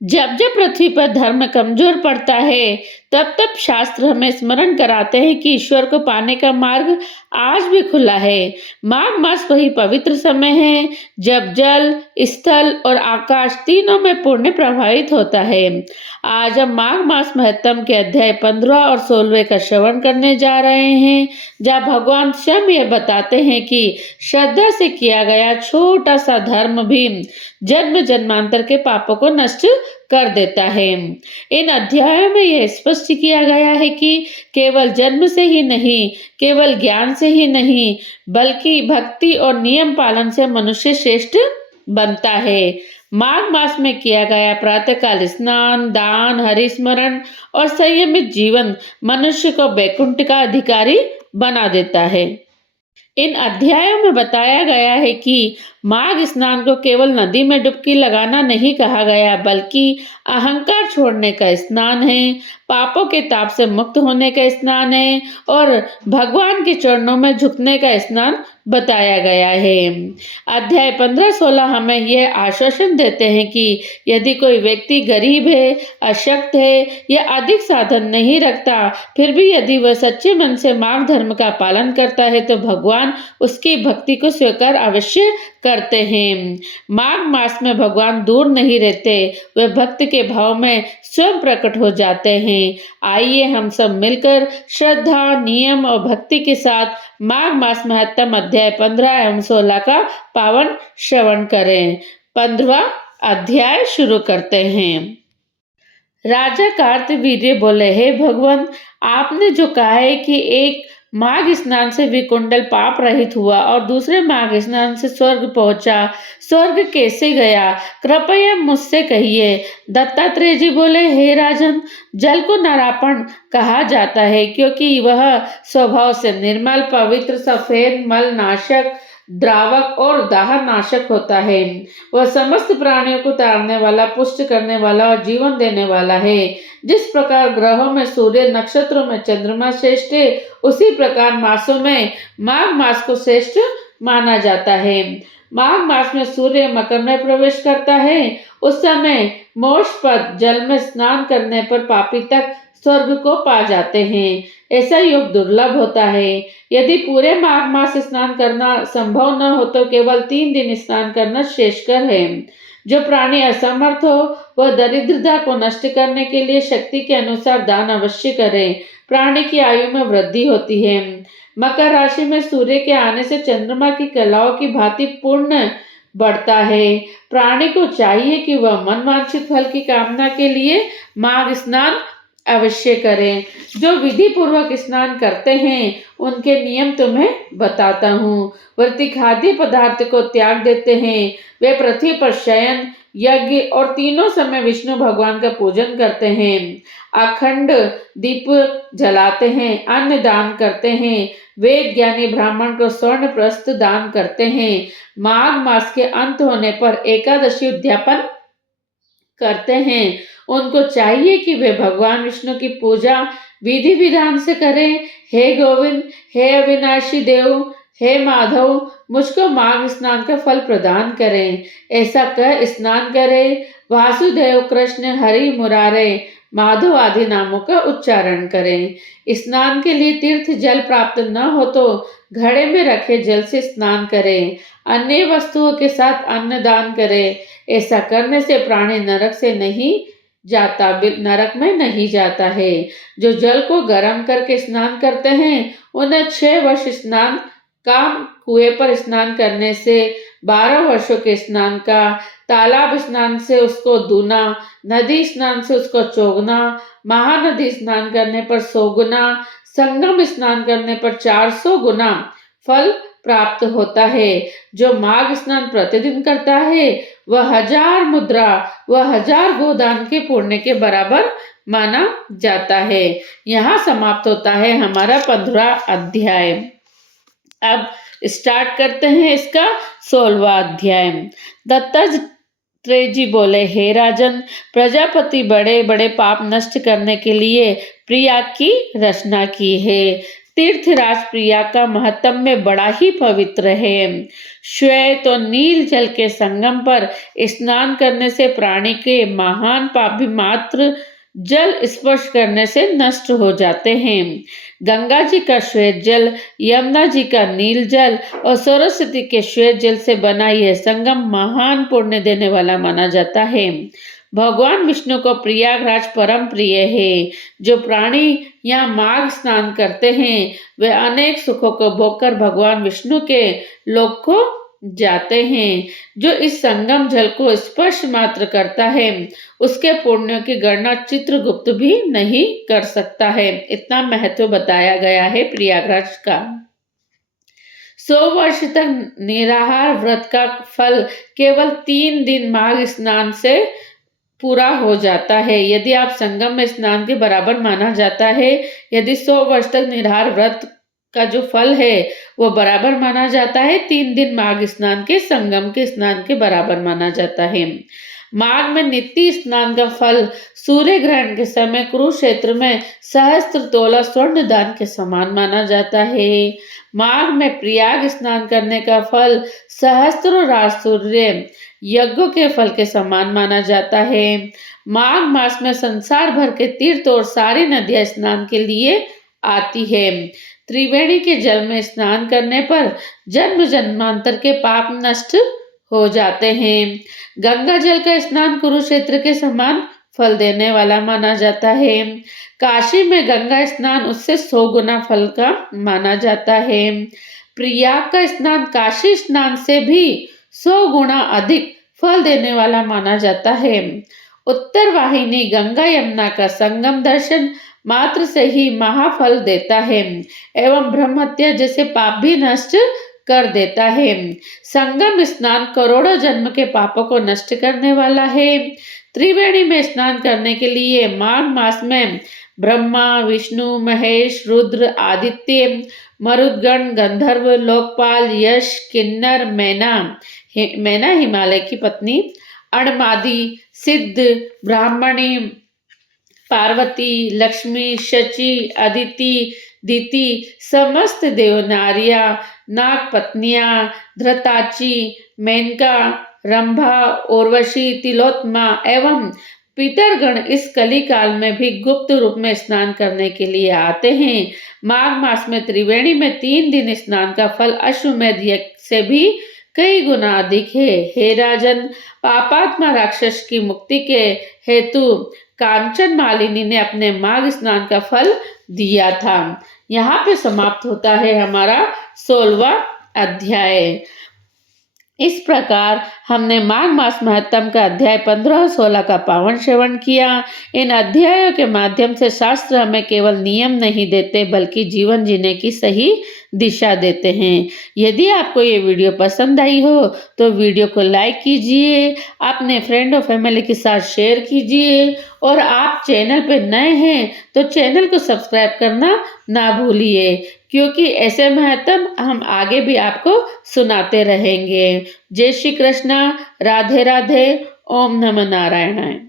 जब जब पृथ्वी पर धर्म कमजोर पड़ता है, तब तब शास्त्र हमें स्मरण कराते हैं कि ईश्वर को पाने का मार्ग आज भी खुला है। माघ मास वही पवित्र समय है जब जल, स्थल और आकाश तीनों में पुण्य प्रवाहित होता है। आज हम माघ मास महत्तम के अध्याय 15 और 16 का श्रवण करने जा रहे हैं, जहाँ भगवान स्वयं यह बताते हैं कि श्रद्धा से किया गया छोटा सा धर्म भी जन्म जन्मांतर के पापों को नष्ट कर देता है। इन अध्यायों में यह स्पष्ट किया गया है कि केवल जन्म से ही नहीं, केवल ज्ञान से ही नहीं, बल्कि भक्ति और नियम पालन से मनुष्य श्रेष्ठ बनता है। माघ मास में किया गया प्रातःकाल स्नान, दान, हरिस्मरण और संयमित जीवन मनुष्य को वैकुंठ का अधिकारी बना देता है। इन अध्यायों में बताया गया है कि माघ स्नान को केवल नदी में डुबकी लगाना नहीं कहा गया, बल्कि अहंकार छोड़ने का स्नान है, पापों के ताप से मुक्त होने का स्नान है और भगवान के चरणों में झुकने का स्नान बताया गया है। अध्याय 15-16 हमें यह आश्वासन देते हैं कि यदि कोई व्यक्ति गरीब है, अशक्त है या अधिक साधन नहीं रखता, फिर भी यदि वह सच्चे मन से मार्ग धर्म का पालन करता है तो भगवान उसकी भक्ति को स्वीकार अवश्य करते हैं। माघ मास में भगवान दूर नहीं रहते, वे भक्त के भाव में स्वयं प्रकट हो जाते हैं। आइए हम सब मिलकर श्रद्धा, नियम और भक्ति के साथ माघ मास महत्तम अध्याय 15 एवं 16 का पावन श्रवण करें। 15वां अध्याय शुरू करते हैं। राजा कार्तवीर्य बोले, हे भगवान, आपने जो कहा है कि एक माघ स्नान से विकुंडल पाप रहित हुआ और दूसरे माघ स्नान से स्वर्ग पहुंचा, स्वर्ग कैसे गया, कृपया मुझसे कहिए। दत्तात्रेय जी बोले, हे राजन, जल को नारापण कहा जाता है क्योंकि वह स्वभाव से निर्मल, पवित्र, सफेद, मल नाशक, द्रावक और दाह नाशक होता है। वह समस्त प्राणियों को तारने वाला, पुष्ट करने वाला और जीवन देने वाला है। जिस प्रकार ग्रहों में सूर्य, नक्षत्रों में चंद्रमा श्रेष्ठ है, उसी प्रकार मासों में माघ मास को श्रेष्ठ माना जाता है। माघ मास में सूर्य मकर में प्रवेश करता है। उस समय मोक्ष पद जल में स्नान करने पर पापी तक स्वर्ग को पा जाते हैं। ऐसा योग दुर्लभ होता है। यदि पूरे माघ मास स्नान करना संभव न हो तो केवल 3 दिन स्नान करना श्रेष्ठकर है। जो प्राणी असमर्थ हो वह दरिद्रता को नष्ट करने के लिए शक्ति के अनुसार दान अवश्य करे। प्राणी की आयु में वृद्धि होती है। मकर राशि में सूर्य के आने से चंद्रमा की कलाओं की भांति पुण्य बढ़ता है। प्राणी को चाहिए कि वह मनवांछित फल की कामना के लिए माघ स्नान अवश्य करें। जो विधि पूर्वक स्नान करते हैं उनके नियम तुम्हें बताता हूँ। व्रती खाद्य पदार्थ को त्याग देते हैं। वे पृथ्वी पर शयन, यज्ञ और तीनों समय विष्णु भगवान का पूजन करते हैं। अखंड दीप जलाते हैं, अन्न दान करते हैं, वेद ज्ञानी ब्राह्मण को स्वर्ण प्रस्थ दान करते हैं। माघ मास के अंत होने पर एकादशी उद्यापन करते हैं। उनको चाहिए कि वे भगवान विष्णु की पूजा विधि विधान से करें। हे गोविंद, हे अविनाशी देव, हे माधव, मुझको माघ स्नान का फल प्रदान करें। ऐसा कह स्नान करें। वासुदेव, कृष्ण, हरि, मुरारे, माधव आदि नामों का उच्चारण करें। स्नान के लिए तीर्थ जल प्राप्त न हो तो घड़े में रखे जल से स्नान करें। अन्य वस्तुओं के साथ अन्न दान करें। ऐसा करने से प्राणी नरक से नहीं जाता, नरक में नहीं जाता है। जो जल को गर्म करके स्नान करते हैं उन्हें 6 वर्ष स्नान का, कुएं पर स्नान करने से 12 वर्षों के स्नान का, तालाब स्नान से उसको दूना, नदी स्नान से उसको चौगुना, महानदी स्नान करने पर 100 गुना, संगम स्नान करने पर 400 गुना फल प्राप्त होता है। जो माघ स्नान प्रतिदिन करता है वह 1000 मुद्रा, वह 1000 गोदान के पुण्य के बराबर माना जाता है। यहाँ समाप्त होता है हमारा 15वां अध्याय। अब स्टार्ट करते हैं इसका 16वां अध्याय। दत्तात्रेय जी बोले, हे राजन, प्रजापति बड़े बड़े पाप नष्ट करने के लिए प्रिया की रचना की है। तीर्थराज प्रिया का महत्म्य बड़ा ही पवित्र है। श्वेत और नील जल के संगम पर स्नान करने से प्राणी के महान पाप भी मात्र जल स्पर्श करने से नष्ट हो जाते हैं। गंगा जी का श्वेत जल, यमुना जी का नील जल और सरस्वती के श्वेत जल से बना यह संगम महान पुण्य देने वाला माना जाता है। भगवान विष्णु को प्रयागराज परम प्रिय है। जो प्राणी यहाँ माघ स्नान करते हैं वे अनेक सुखों को भोगकर भगवान विष्णु के लोक को जाते हैं। जो इस संगम जल को स्पर्श मात्र करता है उसके पुण्यों की गणना चित्रगुप्त भी नहीं कर सकता है। इतना महत्व बताया गया है प्रयागराज का। 100 वर्ष तक निराहार व्रत का फल केवल 3 दिन माघ स्नान से पूरा हो जाता है। यदि आप संगम में स्नान के बराबर माना जाता है। यदि 100 वर्ष तक निराहार व्रत का जो फल है वो बराबर माना जाता है, 3 दिन माघ स्नान के संगम के स्नान के बराबर माना जाता है। माघ में नित्य स्नान का फल सूर्य ग्रहण के समय कुरुक्षेत्र में सहस्त्र तोला स्वर्ण दान के समान माना जाता है। माघ में प्रयाग स्नान करने का फल सहस्त्रों राज सूर्य यज्ञों के फल के समान माना जाता है। माघ मास में संसार भर के तीर्थ और सारी नदियां स्नान के लिए आती है। त्रिवेणी के जल में स्नान करने पर जन्म जन्मांतर के पाप नष्ट हो जाते हैं। गंगा जल का स्नान कुरुक्षेत्र के समान फल देने वाला माना जाता है। काशी में गंगा स्नान उससे 100 गुना फल का माना जाता है। प्रयाग का स्नान काशी स्नान से भी 100 गुना अधिक फल देने वाला माना जाता है। उत्तर वाहिनी गंगा यमुना का संगम दर्शन मात्र से ही महाफल देता है एवं ब्रह्महत्या जैसे पाप भी नष्ट कर देता है। संगम स्नान करोड़ों जन्म के पापों को नष्ट करने वाला है। त्रिवेणी में स्नान करने के लिए माघ मास में ब्रह्मा, विष्णु, महेश, रुद्र, आदित्य, मरुदगण, गंधर्व, लोकपाल, यश, किन्नर, मैना हिमालय की पत्नी, अणमादि, सिद्ध, ब्राह्मणी, पार्वती, लक्ष्मी, शची, अदिति, दिति, समस्त देव नारियां, नाग पत्नियां, धृताची, मेनका, रंभा, उर्वशी, तिलोत्तमा एवं पितरगण इस कली काल में भी गुप्त रूप में स्नान करने के लिए आते हैं। माघ मास में त्रिवेणी में 3 दिन स्नान का फल अश्वमेध यज्ञ से भी कई गुना अधिक है। हे राजन, पापात्मा राक्षस की मुक्ति के हेतु कांचन मालिनी ने अपने माघ स्नान का फल दिया था। यहाँ पे समाप्त होता है हमारा 16वां अध्याय। इस प्रकार हमने माघ मास महत्तम का अध्याय 15 और 16 का पावन श्रवण किया। इन अध्यायों के माध्यम से शास्त्र हमें केवल नियम नहीं देते बल्कि जीवन जीने की सही दिशा देते हैं। यदि आपको ये वीडियो पसंद आई हो तो वीडियो को लाइक कीजिए, अपने फ्रेंड और फैमिली के साथ शेयर कीजिए और आप चैनल पर नए हैं तो चैनल को सब्सक्राइब करना ना भूलिए, क्योंकि ऐसे महत्व हम आगे भी आपको सुनाते रहेंगे। जय श्री कृष्णा, राधे राधे, ओम नमः नारायणाय।